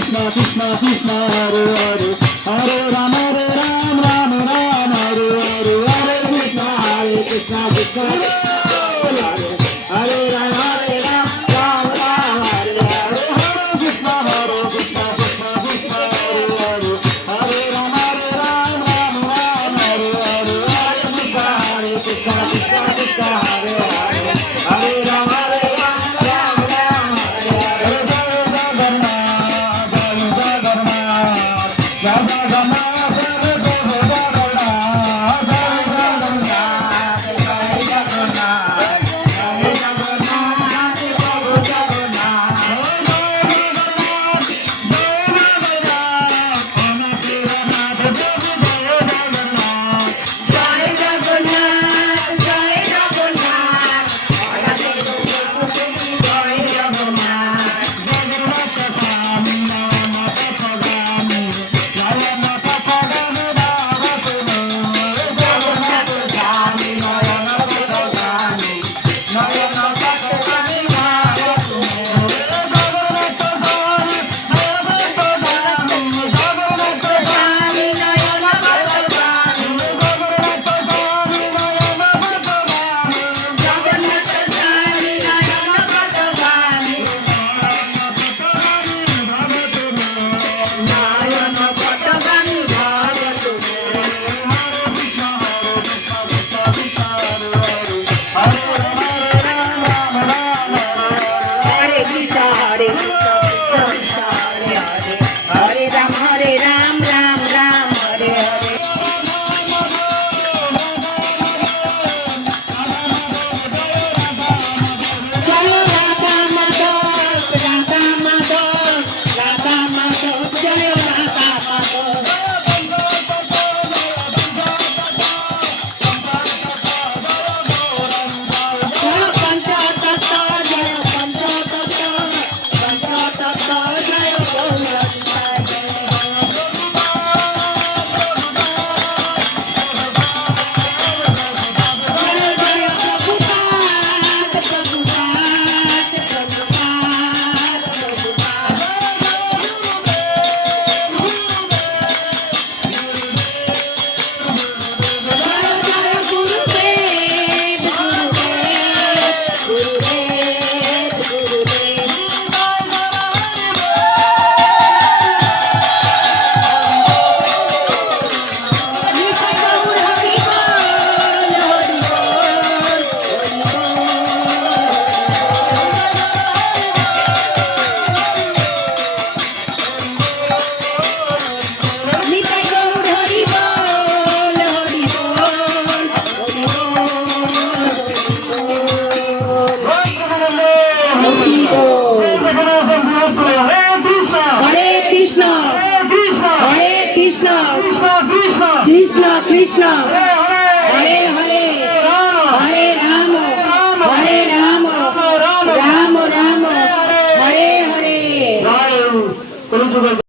Krishna Krishna Hare Hare Hare Ram Ram Ram Hare Hare Hare Krishna Krishna Hare Hare Hare Ram Ram Ram Hare Hare Hare Krishna Krishna Krishna Hare Hare Hare Ram Ram Ram Hare Hare Hare Krishna Krishna Krishna Hare Hare Hare Ram Krishna Krishna Hare Hare Hare Rama Hare Rama Rama Rama Hare Hare